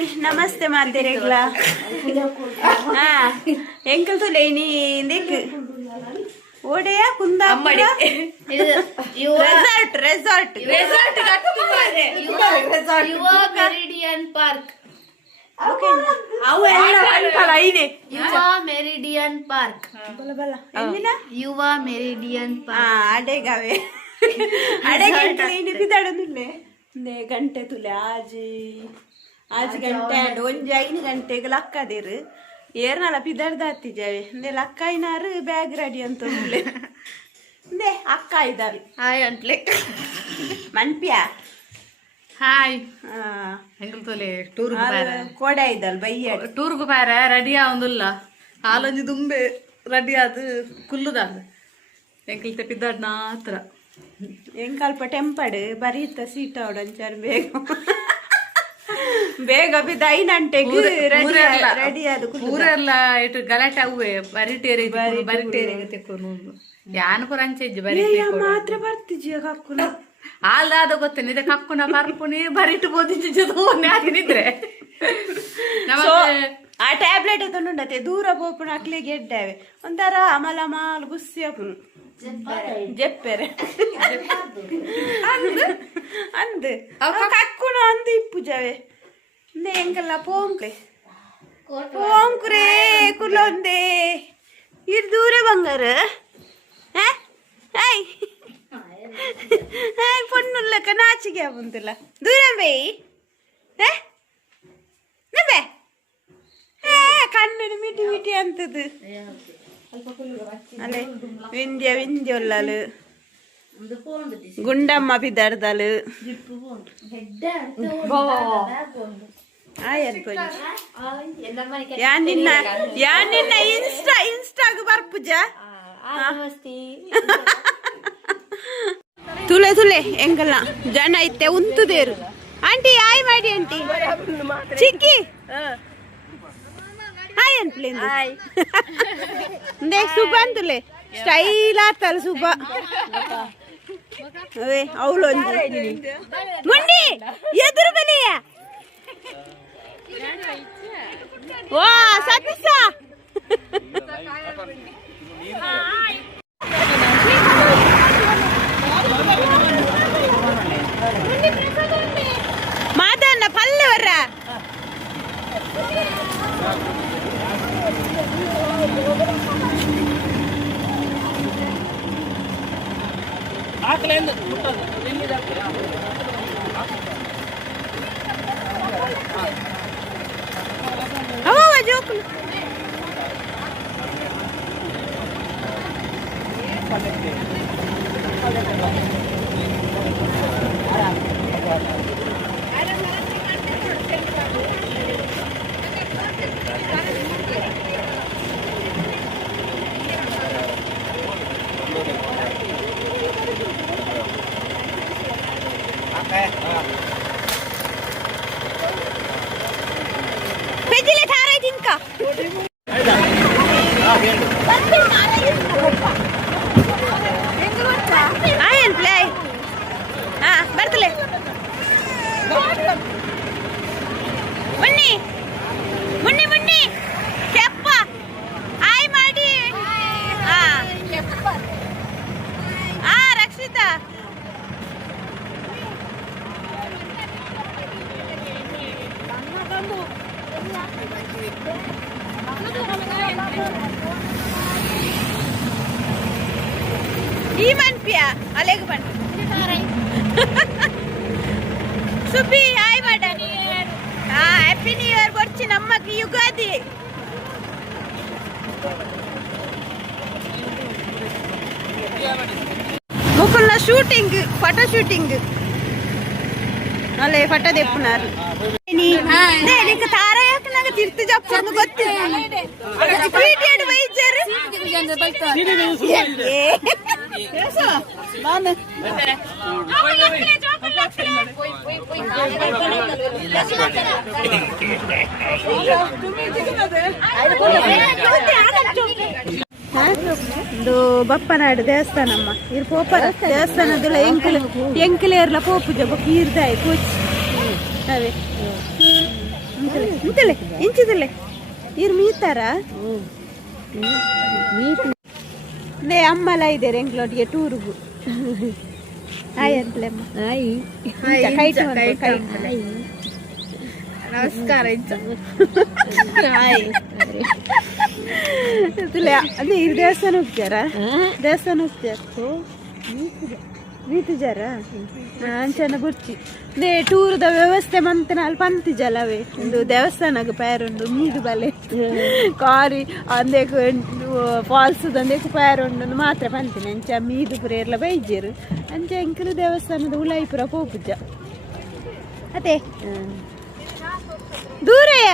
नमस्ते माते रेगला हाँ ಎಂಕಲ್ ತುಲೆ ನೀ ದೇख ಓಡೆಯ ಕುಂದಾಪುರ ರೆಸಾರ್ಟ್ ರೆಸಾರ್ಟ್ ರೆಸಾರ್ಟ್ ಕಟ್ಟುಮಾರೆ ಯುವ ಮೆರಿಡಿಯನ್ ಪಾರ್ಕ್ ಅವು ಎಲ್ಲ ಅಂತಲ್ಲ ಇದೆ ಯುವ ಮೆರಿಡಿಯನ್ ಪಾರ್ಕ್ ಬಲ ಬಲ ಎಲ್ಲಿನ ಯುವ ಮೆರಿಡಿಯನ್ ಪಾರ್ಕ್ ಅಡೆಗಾವೆ ಅಡೆ ಗಂಟೆ ಇನಿ ಬಿದಾಡೋದಿಲ್ಲೆ ನೆ ಗಂಟೆ ತುಲೆ ಆಜ್ ಗಂಟೆ ಅಂಡ್ ಒಂಜಿ 5 ಗಂಟೆಗೆ ಲಕ್ಕದೇರು ಏರ್ನಲ್ಲ ಪಿದಾಡ್ದಾತಿ ಜಾವೆ ಅಂದೆ ಲಕ್ಕ ಐನಾರು ಬ್ಯಾಗ್ ರೆಡಿ ಅಂತ ಅಂದೆ ಅಕ್ಕ ಇದ್ದಾರೆ ಹಾಯ್ ಅಂಟ್ಲೆ ಮನ್ಪ್ಯಾ ಹಾಯ್ ಎಂಕಲ್ ತೋಲೆ ಟೂರ್ ಕೋಡ ಇದ್ದಲ್ ಬಯ್ಯ ಟೂರ್ಗು ಬಾರ ರೆಡಿ ಆವಂದಿಲ್ಲ ಹಾಲೊಂಜಿ ದುಂಬೆ ರೆಡಿ ಆದ್ ಕುಲ್ಲುದಾದ ಎಂಕಲ್ ತೆಪ್ಪಿದ್ದಾಡ್ ನಾತ್ರ ಎಂಕಲ್ಪ ಟೆಂಪಡ್ ಬರೀತ ಸೀಟ ಅವಡಂಚಾರು ಬೇಗ ಬೇಗ ಬಿದ್ದ 5 ಗಂಟೆಗೆ ರೆಡಿ ಆದ ಊರೆಲ್ಲ ಇಟ್ಟು ಗಲಾಟೆ ಅವ್ವೆ ಬರಿಟೇರಿ ತೆಕ್ಕೊಂಡು ಯಾನು ಪುರ ಅಂಚೆಜ್ಜಿ ಬರಿ ಮಾತ್ರ ಬರ್ತಿಜ್ಜಿ ಹಾಕುನ ಆಲ್ದಾದ ಗೊತ್ತೇನೆ ಇದಕ್ಕೆ ಹಾಕುನ ಬರ್ಪುನಿ ಬರಿಟ್ಟು ಬೋದಿದ್ರೆ ಆ ಟ್ಯಾಬ್ಲೆಟ್ ಅದನ್ನುಂಡತೆ ದೂರ ಬೋಪುಣ ಅಕ್ಲಿಗೆ ಎಡ್ಡಾವೆ ಒಂಥರ ಅಮಲ ಮಾಲ್ ಗುಸ್ಸಿ ಅಪ್ಪನು ಜೆಪ್ಪೆರೆ ಅಂದ್ ಕಕ್ಕುಣ ಅಂದ್ ಇಪ್ಪುಜಾವೆ ಅಂದೆ ಎಂಕಲ್ಲ ಪೋಂಕುರೇ ಕುಲೊಂದೆ ಇರ್ ದೂರ ಬಂಗಾರ ಹಾಯ್ ಹಾಯ್ ಪೊನ್ನುಲ್ಲಕ ನಾಚಿಗೆ ಆಗುಂತಿಲ್ಲ ದೂರ ಬೇಯಿ ನಂಬೆ ಕಣ್ಣು ಮಿಟಿ ಮಿಟಿ ಅಂತದ್ದು ಅಲ್ಲೇ ವಿಂಧ್ಯ ಒಲ್ಲಲು ಗುಂಡಮ್ಮ ಬಿದ್ದಾಡ್ದಲು ಯಾನ್ ನಿನ್ನ ಇನ್ಸ್ಟಾಗ ಬರ್ಪುಜ ತುಲೆ ಎಂಕಲ್ಲ ಜನ ಇತ್ತೆ ಉಂತುದೇರು ಆಂಟಿ ಆಯ್ ಮಾಡಿ ಆಂಟಿ ಚಿಕ್ಕಿ ಹಾಯ್ ಅಂತ್ಲೆ ಸುಬ್ಬ ಅಂತುಲೆ ಸ್ಟೈಲ್ ಆತಲ್ಲ ಸುಬ್ಬ ಅವಳೊಂದು ಮುಂಡಿ ಎದುರು ಬಲಿಯ ವಾ ಸತೀಶ ಮಾದನ್ನ ಪಲ್ಲೆ ವರ್ರ జోకులు पेजिले ठारे जिनका आयन प्ले हाँ बर्तले मुन्नी मुन्नी मुन्नी केप्प आय माडी हाँ रक्षिता ಈ ಮನ್ಪಿಯಾ ಅಲೆಗ್ ಬಣ್ಣ ಸುಬ್ಬಿ ಹಾಯ್ ಮಾಡ ಹ್ಯಾಪಿ ನ್ಯೂ ಇಯರ್ ಬರ್ಚಿ ನಮ್ಮಕ್ಕೆ ಯುಗಾದಿ ಮುಕುಲ್ನ ಶೂಟಿಂಗ್ ಫೋಟೋ ಶೂಟಿಂಗ್ ಅಲ್ಲೇ ಫೋಟೋ ತೆಪ್ಪುನಾರು నీకు తారయాక నాకు తిర్తి చెప్పను ಗೊತ್ತಿಲ್ಲ ಪೀಟಿಯಡ್ ವೈಜರ್ ಒಂದು ಬಪ್ಪನಾಡು ದೇವಸ್ಥಾನಮ್ಮ ಇರ್ ಪೋಪರ ದೇವಸ್ಥಾನದಲ್ಲ ಎಂಕಲೇರ್ಲ ಪೋಪುಜ ಬೊಕ್ಕ ಈರ್ದಾಯ್ ಪೂಚ್ ಅವೇ ಇಂತಲೆ ಇಂಚಿದಲೆ ಇರ್ ಮೀತಾರ ನೇ ಅಮ್ಮಲ ಇದ್ದಾರೆ ಎಂಗ್ಲೊಟ್ಟಿಗೆ ಟೂರ್ಗು ಹಾಯ್ ಅಂತಲೇ ನಮಸ್ಕಾರ ಅದೇ ಇದು ದೇವಸ್ಥಾನ ಹೋಗ್ತಾರಾ ದೇವಸ್ಥಾನ ಹೋಗ್ತಾರ ವೀತಿಜಾರ ಅಂಚನ ಬುರ್ಚಿ ದೇ ಟೂರ್ದ ವ್ಯವಸ್ಥೆ ಮಂತನ ಅಲ್ಲಿ ಪಂತಿಜಲವೇ ಒಂದು ದೇವಸ್ಥಾನಗ ಪೇರುಂಡು ಮೀದು ಬಲೆ ಕಾರಿ ಅಂದೇಕು ಫಾಲ್ಸ್ ಅಂದೇಕು ಪೇರುಂಡು ಮಾತ್ರ ಪಂತಿನ ಅಂಚ ಮೀದು ಪುರ ಎಲ್ಲ ಬೈಜೇರು ಅಂಚ ಎಂಕಲು ದೇವಸ್ಥಾನದ ಉಲಾಯಿಪುರ ಪೋಪುಜ ಅದೇ ದೂರಯ್ಯ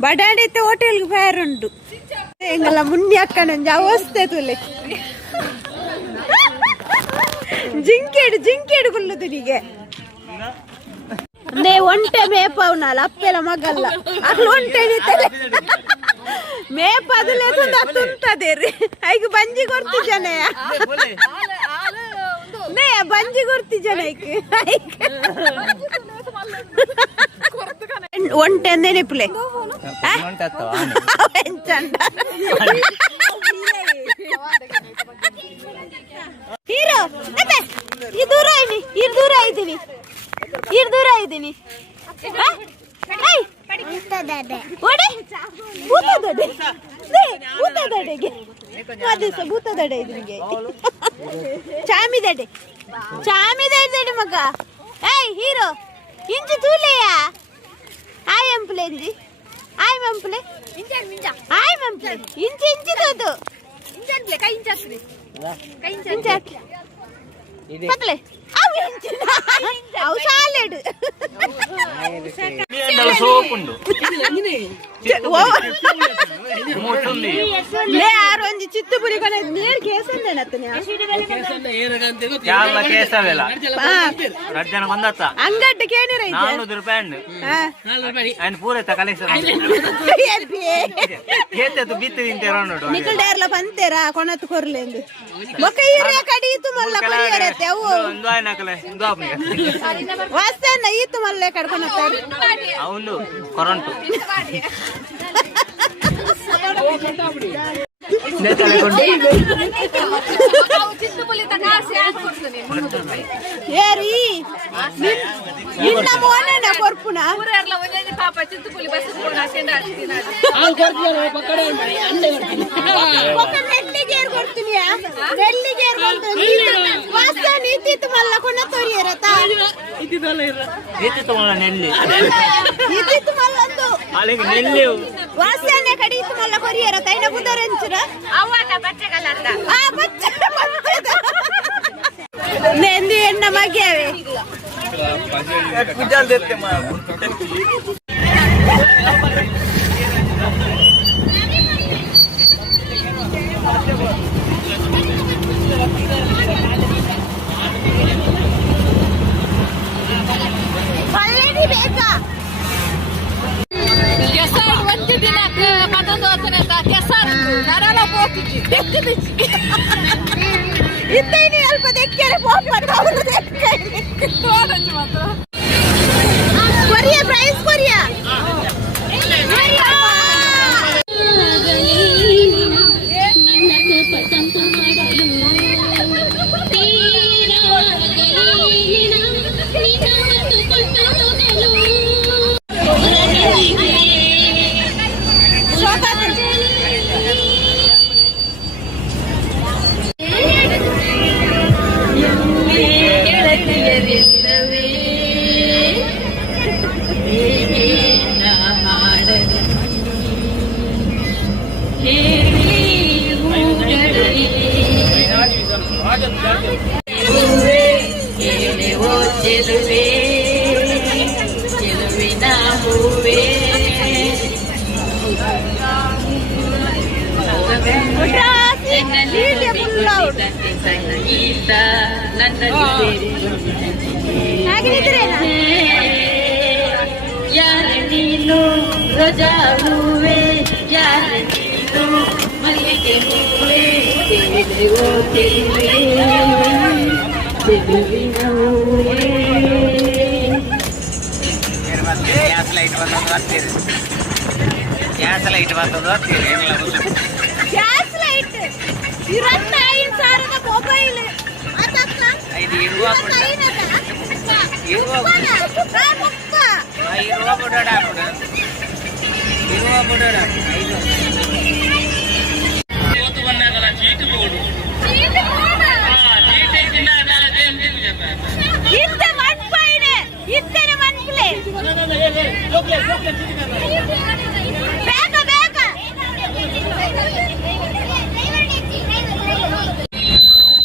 ಬಡಾಡಿತ್ತೆ ಹೋಟೆಲ್ಗೆ ಪೇರುಂಡು ಎಂಗಲ್ಲ ಮುನ್ನಿ ಅಕ್ಕನಂಜ ಅವಸ್ಥೆ ತುಲೆ ಜಿಂಕೆಡು ಕುಲ್ಲುದು ನೀಗೆ ನೇ ಒಂಟೆ ಮೇಪವ್ನಲ್ಲ ಅಪ್ಪೆಲ್ಲ ಮಗಲ್ಲ ಅಲ್ಲಿ ಒಂಟೆ ಮೇಪ ಅದಲ್ಲೇ ತುಂತದೆ ರೀ ಈಗ ಬಂಜಿ ಕೊಡ್ತಿ ಜನ ನೇ ಬಂಜಿ ಕೊಡ್ತಿ ಜನ ಒಂಟೆ ಅಂದೇ ನೆಪ್ಲೆ ಹೀರೋ ಈ ದೂರ ಇದ್ದೀನಿ ಭೂತದಡೆ ಇದ್ರಿಗೆ ಚಾಮಿದಡೆ ಮಗ ಏಯ್ ಹೀರೋ ಇಂಚು ತೂಲೆಯ ಆಯ್ ಮಂಪ್ಲೆ ಇಂಚಿದದು ಪತ್ಲೆ ಅವು ಸಾಲೆಡು ಸೋಪುಂಡು ಒಂಜಿ ಚಿತ್ತುಪುರಿ ಕೊನೆ ನೀರು ಕೇಸಂದೇನತ್ತನೆ ಯಾವ ಕೇಸವಿಲ್ಲ ರಡ್ಜನ ಬಂದತ್ತ ಅಂಗಟ್ಟು ಕೇನಿರ ₹400 ఆయన ಪೂರೈತ ಕಲೆಕ್ಷನ್ ಕೇತದು ಬಿತ್ತು ತಿಂತೇರ ನೋಡು ನಿಕಲ್ ಡೇರ್ಲ ಬಂತೇರ ಕೊನತ್ತು ಕೊರ್ಲೆಂದು ಮೊಕ ಈರೆ ಕಡಿಯಿತು ಮಲ್ಲ ಕೊರಿಯರತ್ತೆ ಅವು ಒಂದು ಆಯ್ನಕಲೆ ಒಂದು ಆಪ್ನಿಗೆ ವಾಸ್ತನ ಈತು ಮಲ್ಲೆ ಕಡ್ಕೊನತ್ತಾರೆ ಅವನು ಕರೆಂಟು ఏరి నిన్న మోనేన కొర్పున ఊరర్ల వనేని పాప చిత్తుపులి బస్సు పోనా సెండాలి తినాలి ఒక నెల్లిగేర్ కొర్తునియా నెల్లిగేర్ కొర్తుని ವಾಸ್ತ ನೀತಿತ್ತು ಮಲ್ಲ ಕೊನ ತೋರಿಯರತ ಇತ್ತು ಮಲ್ಲ ನೆಲ್ಲಿ ಇತ್ತು ಮಲ್ಲಂದು ಅಲ್ಲಿಗೆ ನೆಲ್ಲಿ ವಾಸ್ತನೆ ಕಡಿಯಿತ್ತು ಮಲ್ಲ ಕೊರಿಯರತ ಐನ ಬುದರಂಚರ ಅವ್ವನ ಬಚ್ಚೆಗಲ್ಲಂದ ಆ ಬಚ್ಚೆ ನೆಂದಿ ಎಣ್ಣ ಮಗ್ಯಾವೆ ಕುಜಾಲ್ ದೇತ್ತೆ ಮಾ ಪಲ್ಲೇಡಿ ಬೇಕಾ ಕೆಸರ್ ಒಂದು ದಿನಕ್ಕೆ ಪದದೋತನೆ ಕೆಸರ್ ನರಳ ಹೋಗ್ತಿದ್ವಿ ತೆಕ್ಕಿದಿಚ್ಚಿ ಇತ್ತೇನಿ ಅಲ್ಪ ದೆಕ್ಕರೆ ಪೋಪತ್ತ ಅವರು ದೆಕ್ಕರೆ ತೋಡಂಜು ಮಾತ್ರ ಕೊರಿಯಾ ಪ್ರೈಸ್ ಕೊರಿಯಾ ಯಾರನೀನು ರಜಾ ಹೂವೆ ಯಾರನೀನು ಮಲ್ಲಿಗೆ ಹೂವೆ ಚೆಲುವೆ ಚೆಲುವಿನ ಹೂವೆ ಹತ್ತಿರ ಗ್ಯಾಸ್ ಲೈಟ್ ಬರ್ತದ ಹತ್ತಿರ ಏನಿಲ್ಲ ಗ್ಯಾಸ್ ಲೈಟ್ 25,000 ಮೊಬೈಲ್ ಇದು ಇರುವ ಬುಡಾಡ ಇರುವ ಬುಡಾಡ ಬಂದಾಗಲ್ಲ ಚೀಟ್ ಬೋರ್ಡು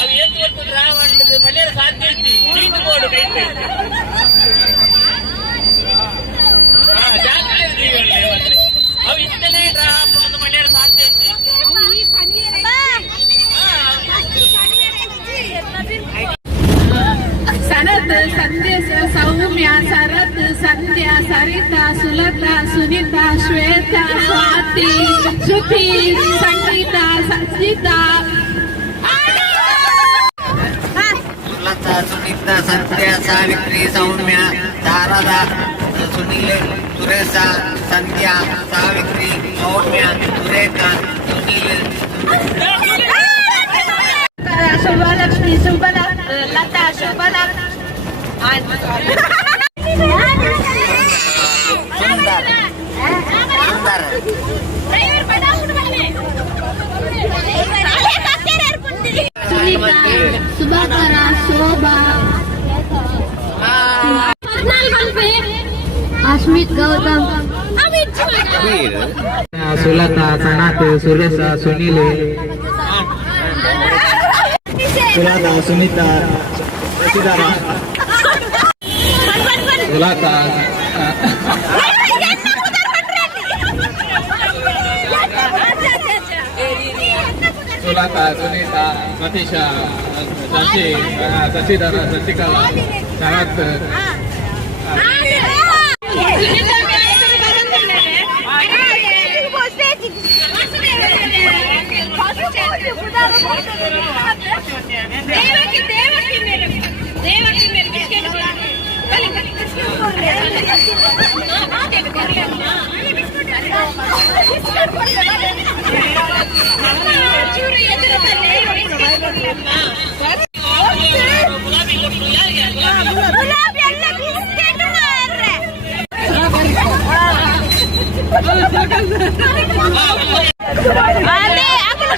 అవి ఏం చెప్పు రావంటే పల్లె సాధ్య చీట్ ಬೋರ್ಡು ಕೈ ಜಾಗ್ರತೆ ಅವು ಇಂತಲೇ ರಾವಣ ಪಲ್ಲె ಸಾಧ್ಯ ಸನತ್ ಸಂದೇಶ ಸೌಮ್ಯ ಶರತ್ ಸಂಧ್ಯಾ ಸರಿತಾ ಸುಲತಾ ಸುನೀತಾ ಶ್ವೇತಾ ಸ್ವಾತಿ ಶ್ರುತಿ ಸಂಗೀತಾ ಸಂಜಿತಾ ಸುಲತಾ ಸುನೀತಾ ಸಂಧ್ಯಾ ಸಾವಿತ್ರಿ ಸೌಮ್ಯ ಶಾರದಾ ಸುನೀಲ್ ಸುರೇಶ ಸಂಧ್ಯಾ ಸಾವಿತ್ರಿ ಸೌಮ್ಯ ಸುರೇಖಾ ಸುನೀಲ್ ಶುಭಲಕ್ಷ್ಮಿ ಲತಾ ಶುಭಲಕ್ಷ್ಮಿ ಸುನೀತಾ ಸುಭಾಕರ ಶೋಭಾ ಅಶ್ಮಿತ್ ಗೌತಮ್ ಸುಲತಾ ಸನಾತ್ ಸುರೇಶ ಸುನೀಲ್ ಸುಲತಾ ಸುನೀತಾ ಶಶಿಧರ ಸುಲತಾ ಸುಲತಾ ಸುನೀತಾ ಸತೀಶ ಶಶಿಧರ ಶಶಿಕಲಾ ಶರತ್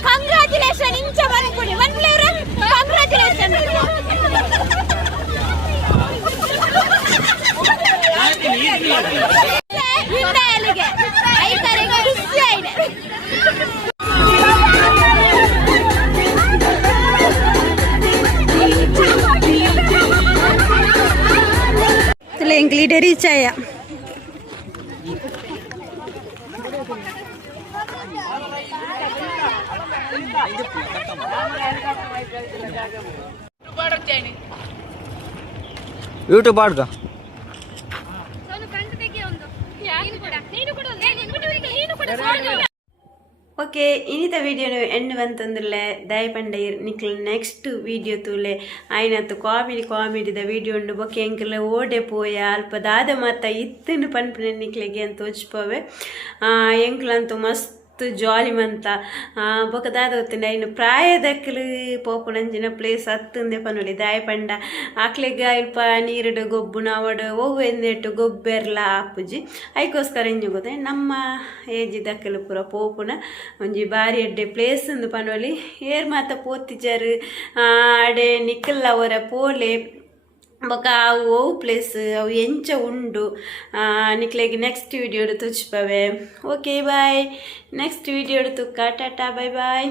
ಕಂಗ್ರಾಚುಲೇಷನ್ ಇಂಚ ಬಂದ್ಬಿಡಿ ಕಂಗ್ರಾಚುಲೇಷನ್ ಹಿಂದೆಯಲ್ಲಿಗೆ ರೈತರಿಗೆ ಖುಷಿ ಆಗಿದೆ ಎಂಕ್ಲಿ ಡೇರಿ ಚಾಯ ಯೂಟ್ಯೂಬ್ ಆಡ್ಗ ಓಕೆ ಇನ್ನಿತ ವೀಡಿಯೋನು ಎಣ್ಣು ಬಂತಂದ್ರೆ ದಯಪಂಡ ನಿಕ್ಲ ನೆಕ್ಸ್ಟ್ ವೀಡಿಯೋ ತೂಲೆ ಆಯ್ನತ್ತು ಕಾಮಿಡಿದ ವೀಡಿಯೋ ಉಂಡು ಬೊಕ್ಕೆ ಎಂಕಲ ಓಡೆ ಪೋಯ ಅಲ್ಪ ದಾದ ಮಾತ ಇತ್ತನ್ನು ಪನ್ಪನೆ ನಿಕ್ಲಿಗೆ ಅಂತ ತೋಚ್ಪವೆ ಎಂಕ್ಲಂತೂ ಮಸ್ತ್ ಜಾಲಿ ಮಂತ ಬೊಕ ದಾದ ಗೊತ್ತಿನ ಇನ್ನು ಪ್ರಾಯದಕ್ಕಲು ಪೋಪುನಂಜಿನ ಪ್ಲೇಸ್ ಹತ್ತಂದೆ ಪನೊಲಿ ದಾಯ ಪಂಡ ಆಕ್ಲೆಗ ಇಲ್ಪ ನೀರುಡು ಗೊಬ್ಬು ನಾವಡು ಓವು ಎಂದೆಟ್ಟು ಗೊಬ್ಬೆರ್ಲ ಆಪುಜಿ ಐಕೋಸ್ಕರ ಇಂಜಿ ಗೊತ್ತ ನಮ್ಮ ಏಜಿದಕ್ಕಲು ಪೂರ ಪೋಪುನ ಒಂಜಿ ಬಾರಿ ಎಡ್ಡೆ ಪ್ಲೇಸ್ ಅಂದು ಪನೊಲಿ ಏರ್ ಮಾತ ಪೋತಿಜರು ಅಡೆ ನಿಕ್ಕಲ್ಲ ಅವರ ಪೋಲೆ ಬೊಕ ಅವು ಓವು ಪ್ಲೇಸ್ ಅವು ಎಂಚ ಉಂಡು ನಿಕ್ಲೆಗೆ ನೆಕ್ಸ್ಟ್ ವೀಡಿಯೋಡು ತುಚ್ಪವೆ ಓಕೆ ಬಾಯ್ ನೆಕ್ಸ್ಟ್ ವೀಡಿಯೋಡು ತುಕ್ಕ ಟಾಟಾ ಬಾಯ್ ಬಾಯ್